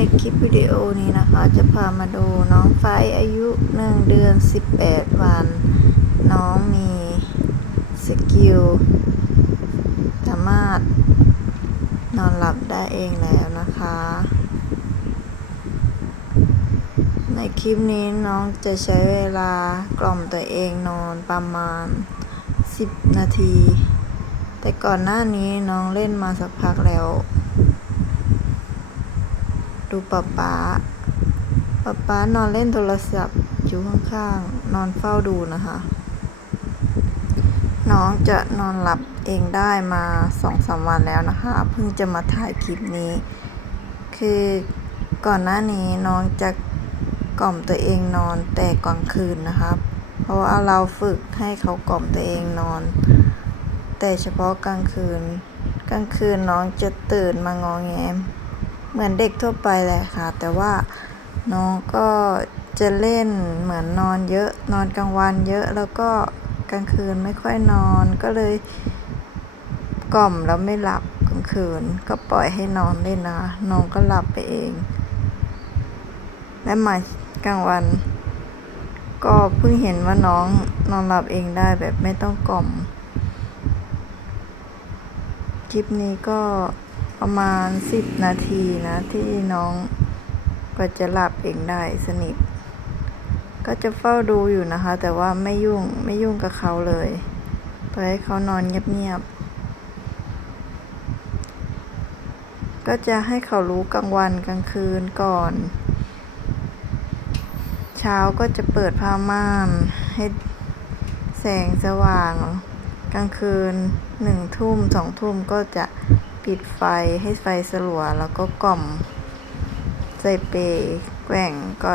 ในคลิปวิดีโอนี้นะคะ จะพามาดูน้องไฟอายุ 1 เดือน 18 วัน น้องมีสกิลสามารถนอนหลับได้เองแล้วนะคะ ในคลิปนี้น้องจะใช้เวลากล่อมตัวเองนอนประมาณ 10 นาที แต่ก่อนหน้านี้น้องเล่นมาสักพักแล้ว ดูป๊าป๊าป๊าป๊านอนเล่นโทรศัพท์อยู่ข้างๆ นอนเฝ้าดูนะคะ น้องจะนอนหลับเองได้มาสองสามวันแล้วนะคะ เพิ่งจะมาถ่ายคลิปนี้ คือก่อนหน้านี้น้องจะกล่อมตัวเองนอนแต่กลางคืนนะครับ เพราะว่าเราฝึกให้เขากล่อมตัวเองนอน แต่เฉพาะกลางคืน กลางคืนน้องจะตื่นมางอแง เหมือนเด็กทั่วไปแหละค่ะ แต่ว่าน้องก็จะเล่นเหมือนนอนเยอะ นอนกลางวันเยอะแล้วก็กลางคืนไม่ค่อยนอนก็เลยกล่อมแล้วไม่หลับกลางคืน ก็ปล่อยให้นอนเล่นนะคะน้องก็หลับไปเอง และมากลางวัน ก็เพิ่งเห็นว่าน้องนอนหลับเองได้แบบไม่ต้องกล่อม คลิปนี้ก็ ประมาณ10นาทีนะที่น้องก็จะหลับเองได้สนิท ก็จะเฝ้าดูอยู่นะคะ แต่ว่าไม่ยุ่งไม่ยุ่งกับเขาเลยปล่อยให้เขานอนเงียบๆก็จะให้เขารู้กลางวันกลางคืนก่อน เช้าก็จะเปิดผ้าม่านให้แสงสว่าง กลางคืนหนึ่งทุ่มสองทุ่มก็จะ ปิดไฟให้ไฟสลัว แล้วก็กล่อม ใส่เปแกว่งก็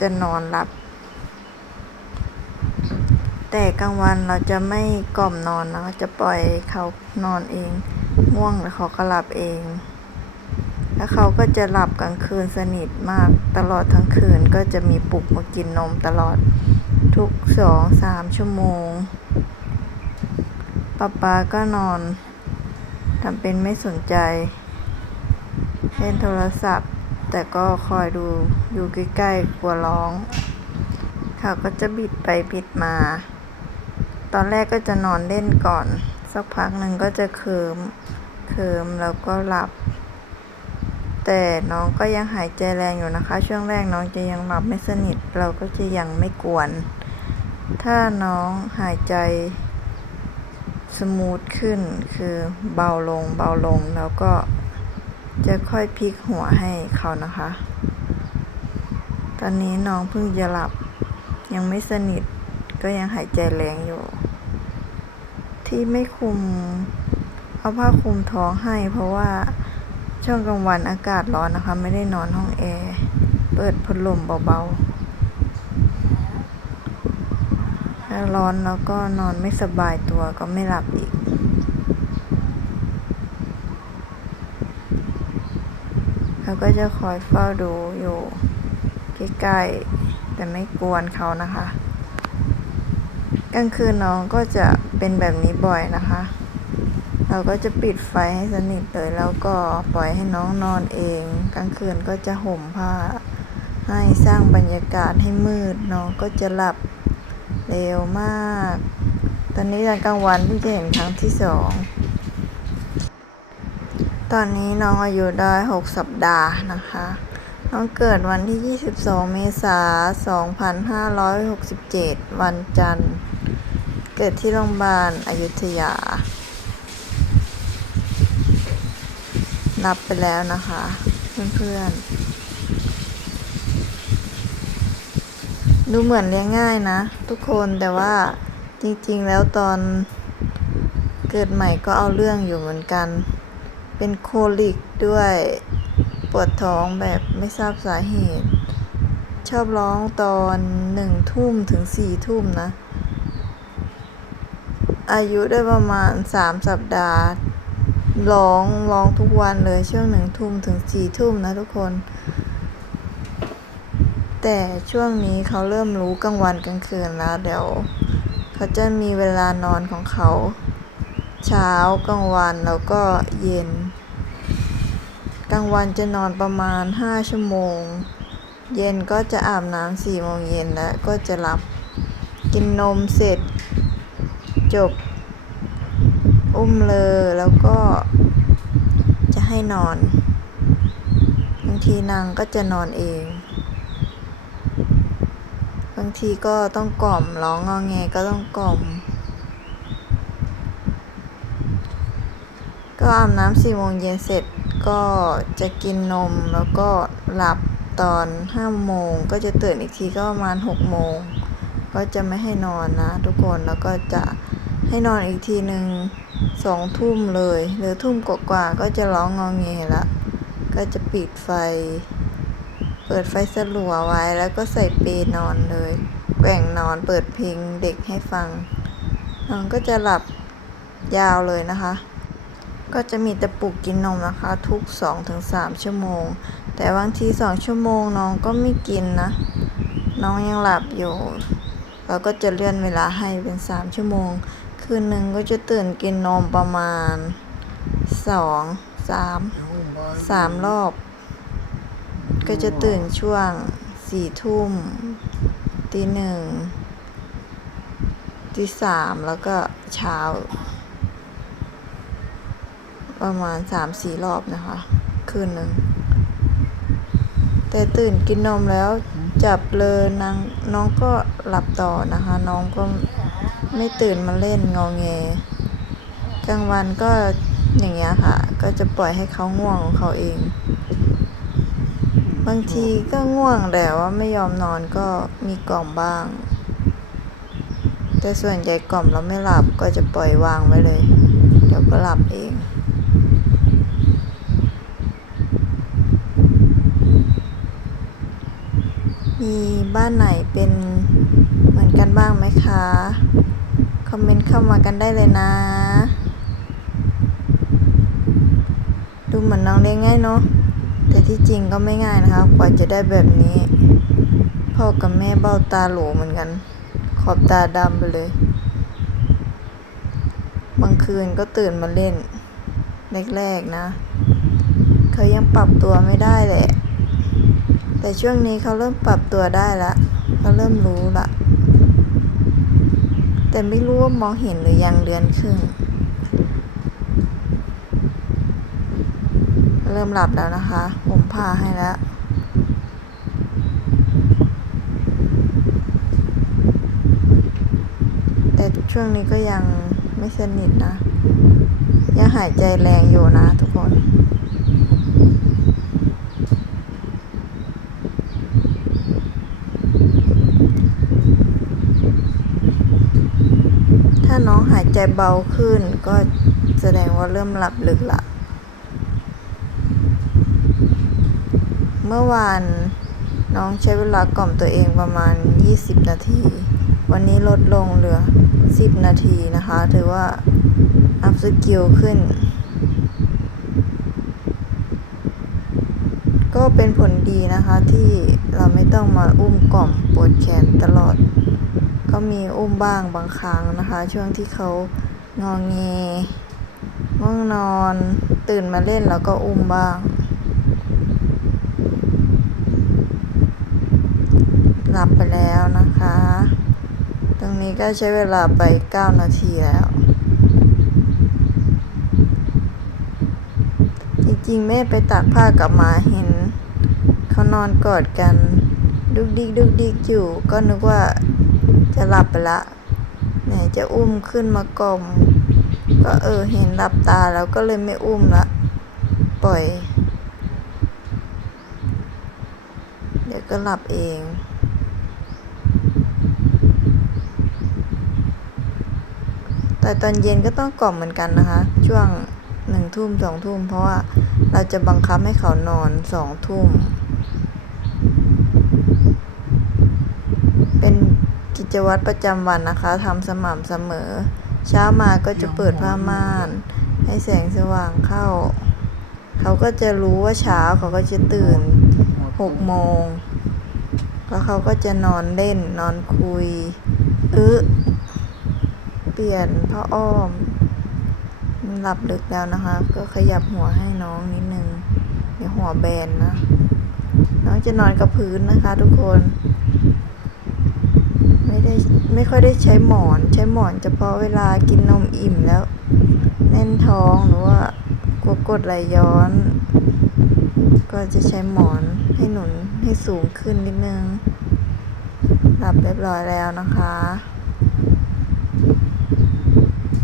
จะนอนหลับ แต่กลางวันเราจะไม่กล่อมนอนนะจะปล่อยเขานอนเอง ง่วงแล้วเขาก็หลับเอง แล้วเขาก็จะหลับกลางคืนสนิทมากตลอดทั้งคืนก็จะมีปลุกมากินนมตลอดทุกสองสามชั่วโมงป๊าป๊าก็นอน ทำเป็นไม่สนใจ เล่นโทรศัพท์ แต่ก็คอยดูอยู่ใกล้ๆกลัวร้อง เขาก็จะบิดไปบิดมา ตอนแรกก็จะนอนเล่นก่อน สักพักหนึ่งก็จะเคิมเคิมแล้วก็หลับ แต่น้องก็ยังหายใจแรงอยู่นะคะ ช่วงแรกน้องจะยังหลับไม่สนิท เราก็จะยังไม่กวน ถ้าน้องหายใจ สมูทขึ้นคือเบาลงเบาลงแล้วก็จะค่อยพลิกหัวให้เขานะคะ ตอนนี้น้องเพิ่งจะหลับ ยังไม่สนิทก็ยังหายใจแรงอยู่ ที่ไม่คุมเอาผ้าคลุมท้องให้ เพราะว่าช่วงกลางวันอากาศร้อนนะคะ ไม่ได้นอนห้องแอร์ เปิดพัดลมเบาๆ ถ้าร้อนแล้วก็นอนไม่สบายตัวก็ไม่หลับอีกเขาก็จะคอยเฝ้าดูอยู่ใกล้ๆแต่ไม่กวนเขานะคะ กลางคืนน้องก็จะเป็นแบบนี้บ่อยนะคะ เราก็จะปิดไฟให้สนิทเลยแล้วก็ปล่อยให้น้องนอนเอง กลางคืนก็จะห่มผ้าให้สร้างบรรยากาศให้มืดน้องก็จะหลับ เร็วมาก ตอนนี้ตอนกลางวันที่จะเห็นครั้งที่สอง ตอนนี้น้องอายุได้ 6 สัปดาห์นะคะ น้องเกิดวันที่ 22 เมษายน 2567 วันจันทร์ เกิดที่โรงพยาบาลอายุทยานับไปแล้วนะคะ เพื่อนๆ ดูเหมือนเลี้ยงง่ายนะ ทุกคนแต่ว่าจริงๆ แล้วตอนเกิดใหม่ก็เอาเรื่องอยู่เหมือนกัน เป็นโคลิกด้วยปวดท้องแบบไม่ทราบสาเหตุ ชอบร้องตอนหนึ่งทุ่มถึงสี่ทุ่มนะ อายุได้ประมาณสามสัปดาห์ร้องร้องทุกวันเลยช่วงหนึ่งทุ่มถึงสี่ทุ่มนะทุกคน แต่ช่วงนี้เขาเริ่มรู้กลางวันกลางคืนแล้วเดี๋ยวเขาจะมีเวลานอนของเขา เช้ากลางวันแล้วก็เย็น กลางวันจะนอนประมาณ 5 ชั่วโมง เย็นก็จะอาบน้ำ4โมงเย็นแล้วก็จะหลับกินนมเสร็จ จบ อุ้มเลยแล้วก็จะให้นอนบางทีนางก็จะนอนเองางทีก็ต้องกล่อมร้องงอแงก็ต้องกล่อม ก็อาบน้ำสี่โมงเย็นเสร็จก็จะกินนมแล้วก็หลับตอนห้าโมงก็จะตื่นอีกทีก็ประมาณหกโมงก็จะไม่ให้นอนนะทุกคนแล้วก็จะให้นอนอีกทีหนึ่งสองทุ่มเลย หรือทุ่มกว่าก็จะร้องงอแงละก็จะปิดไฟ เปิดไฟสลัวไว้แล้วก็ใส่เปลนอนเลย แกว่งนอนเปิดเพลงเด็กให้ฟังน้องก็จะหลับยาวเลยนะคะ ก็จะมีต่ปลุกกินนมนะคะ ทุก 2-3 ชั่วโมง แต่บางที 2 ชั่วโมงน้องก็ไม่กินนะ น้องยังหลับอยู่ เราก็จะเลื่อนเวลาให้เป็น 3 ชั่วโมง คืนหนึ่งก็จะตื่นกินนมประมาณ 2 3 3 รอบ ก็จะตื่นช่วง4ทุ่มตีหนึ่งตีสามแล้วก็เช้า ประมาณสามสี่รอบนะคะ คืนหนึ่ง แต่ตื่นกินนมแล้วจับเลยนางน้องก็หลับต่อนะคะ น้องก็ไม่ตื่นมาเล่นงอแงกลางวันก็อย่างเงี้ยค่ะ ก็จะปล่อยให้เขาง่วงของเขาเอง บางทีก็ง่วงแต่ว่าไม่ยอมนอนก็มีกล่อมบ้าง แต่ส่วนใหญ่กล่อมแล้วไม่หลับก็จะปล่อยวางไว้เลย เดี๋ยวก็หลับเองมีบ้านไหนเป็นเหมือนกันบ้างไหมคะ คอมเมนต์เข้ามากันได้เลยนะ ดูเหมือนน้องเลี้ยงง่ายเนาะ แต่ที่จริงก็ไม่ง่ายนะคะ กว่าจะได้แบบนี้ พ่อกับแม่เบ้าตาโหลเหมือนกัน ขอบตาดำไปเลย บางคืนก็ตื่นมาเล่น แรกๆนะ เขายังปรับตัวไม่ได้แหละ แต่ช่วงนี้เขาเริ่มปรับตัวได้ละเขาเริ่มรู้ละแต่ไม่รู้ว่ามองเห็นหรือยังเดือนครึ่ง เริ่มหลับแล้วนะคะ ผมพาให้แล้ว แต่ช่วงนี้ก็ยังไม่สนิทนะ ยังหายใจแรงอยู่นะทุกคนถ้าน้องหายใจเบาขึ้นก็แสดงว่าเริ่มหลับลึกละ เมื่อวานน้องใช้เวลากล่อมตัวเองประมาณ 20 นาที วันนี้ลดลงเหลือ 10 นาทีนะคะ ถือว่า อัพสกิลขึ้น ก็เป็นผลดีนะคะที่เราไม่ต้องมาอุ้มกล่อมปวดแขนตลอด ก็มีอุ้มบ้างบางครั้งนะคะ ช่วงที่เขางองเงง่วงนอน ตื่นมาเล่นแล้วก็อุ้มบ้าง หลับไปแล้วนะคะ ตรงนี้ก็ใช้เวลาไป 9 นาทีแล้ว จริงๆ แม่ไปตากผ้ากลับมาเห็น เขานอนกอดกัน ดุกดิกดุกดิกอยู่ ก็นึกว่าจะหลับไปละไหนจะอุ้มขึ้นมากลมก็เออเห็นหลับตาแล้วก็เลยไม่อุ้มละ ปล่อย เดี๋ยวก็หลับเอง แต่ตอนเย็นก็ต้องกล่อมเหมือนกันนะคะ ช่วงหนึ่งทุ่มสองทุ่มเพราะว่าเราจะบังคับให้เขานอนสองทุ่ม เป็นกิจวัตรประจำวันนะคะทำสม่ำเสมอ เช้ามาก็จะเปิดผ้าม่าน ให้แสงสว่างเข้า เขาก็จะรู้ว่าเช้าเขาก็จะตื่นหกโมงแล้วเขาก็จะนอนเล่นนอนคุยอึ เปลี่ยนผ้าอ้อม หลับลึกแล้วนะคะ ก็ขยับหัวให้น้องนิดนึงเดี๋ยวหัวแบนนะ น้องจะนอนกับพื้นนะคะ ทุกคน ไม่ได้ไม่ค่อยได้ใช้หมอน ใช้หมอนเฉพาะเวลากินนมอิ่มแล้ว แน่นท้องหรือว่ากลัวกดไหลย้อน ก็จะใช้หมอนให้หนุนให้สูงขึ้นนิดนึงหลับเรียบร้อยแล้วนะคะ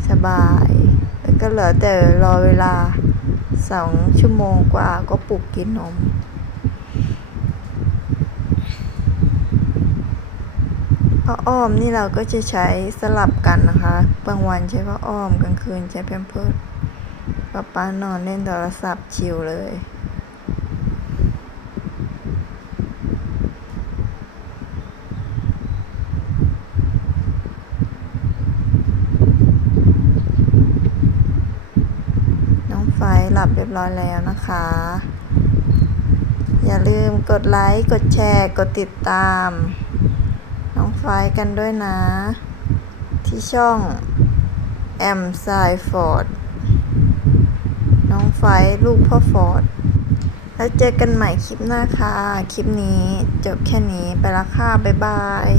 สบาย แล้วก็เหลือแต่รอเวลาสองชั่วโมงกว่าก็ปลุกกินนม ผ้าอ้อมนี่เราก็จะใช้สลับกันนะคะบางวันใช้ผ้าอ้อมกลางคืนใช้แพมเพิร์ดป้าป้านอนเล่นโทรศัพท์ชิลเลย น้องไฟหลับเร้อยแล้วนะคะ อย่าลืมกดไลค์กดแชร์ กดติดตาม น้องไฟกันด้วยนะ ที่ช่องแอมไซฟอร์ดน้องไฟลูกพ่อฟอร์ดแล้วเจอกันใหม่คลิปหน้าค่ะ คลิปนี้จบแค่นี้ไปละค่ะ บ๊ายบาย